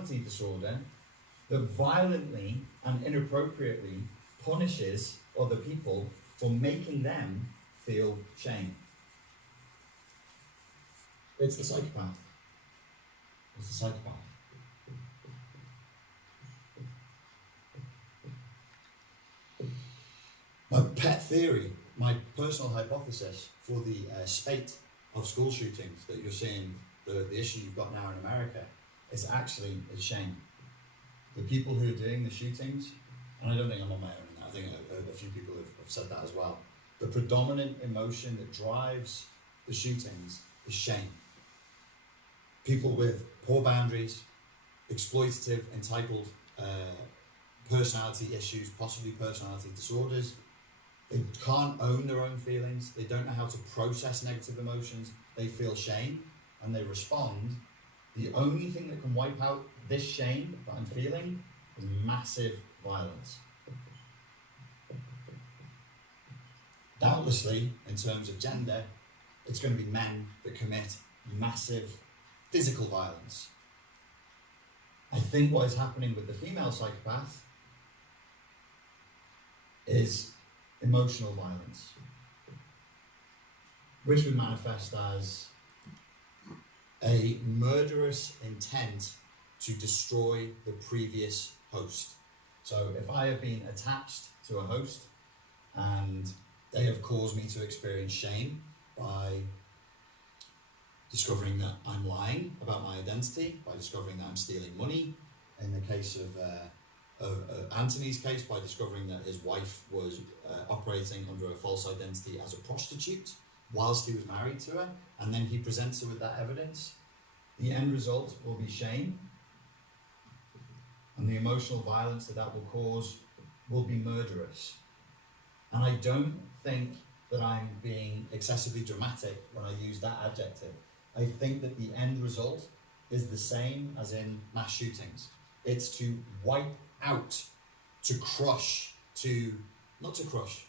personality disorder that violently and inappropriately punishes other people for making them feel shame. It's the psychopath. It's the psychopath. My pet theory, my personal hypothesis for the spate of school shootings that you're seeing, the issue you've got now in America, is actually a shame. The people who are doing the shootings, and I don't think I'm on my own in that, I think a few people have said that as well, the predominant emotion that drives the shootings is shame. People with poor boundaries, exploitative, entitled personality issues, possibly personality disorders. They can't own their own feelings. They don't know how to process negative emotions. They feel shame and they respond. The only thing that can wipe out this shame that I'm feeling is massive violence. Doubtlessly, in terms of gender, it's going to be men that commit massive physical violence. I think what is happening with the female psychopath is emotional violence, which would manifest as a murderous intent to destroy the previous host. So if I have been attached to a host and they have caused me to experience shame by discovering that I'm lying about my identity, by discovering that I'm stealing money, in the case of Anthony's case, by discovering that his wife was operating under a false identity as a prostitute whilst he was married to her, and then he presents her with that evidence, the end result will be shame, and the emotional violence that that will cause will be murderous. And I don't think that I'm being excessively dramatic when I use that adjective. I think that the end result is the same as in mass shootings. It's to wipe out, to crush, not to crush.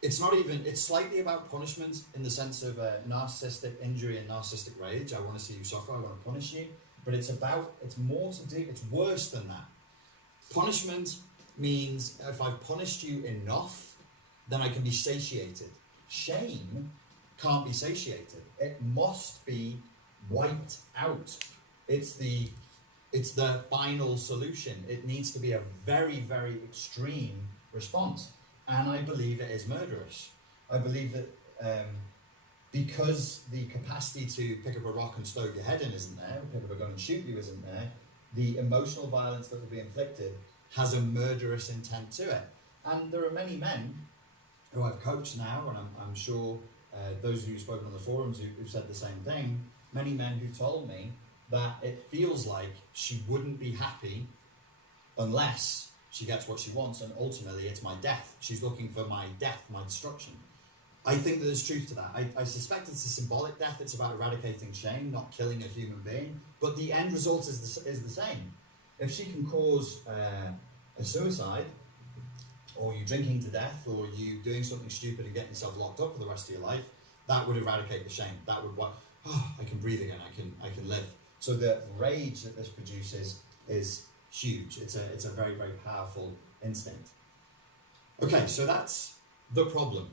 It's not even, it's slightly about punishment in the sense of narcissistic injury and narcissistic rage. I want to see you suffer, I want to punish you. But it's more to do, it's worse than that. Punishment means if I've punished you enough, then I can be satiated. Shame can't be satiated. It must be wiped out. It's the final solution. It needs to be a very, very extreme response. And I believe it is murderous. I believe that because the capacity to pick up a rock and stove your head in isn't there, pick up a gun and shoot you isn't there, the emotional violence that will be inflicted has a murderous intent to it. And there are many men who I've coached now, and I'm sure those of you who've spoken on the forums who've said the same thing, many men who told me that it feels like she wouldn't be happy unless she gets what she wants, and ultimately it's my death. She's looking for my death, my destruction. I think that there's truth to that. I suspect it's a symbolic death. It's about eradicating shame, not killing a human being. But the end result is the same. If she can cause a suicide, or you drinking to death, or you doing something stupid and getting yourself locked up for the rest of your life, that would eradicate the shame. That would, I can breathe again, I can live. So the rage that this produces is huge. It's a very, very powerful instinct. Okay, so that's the problem.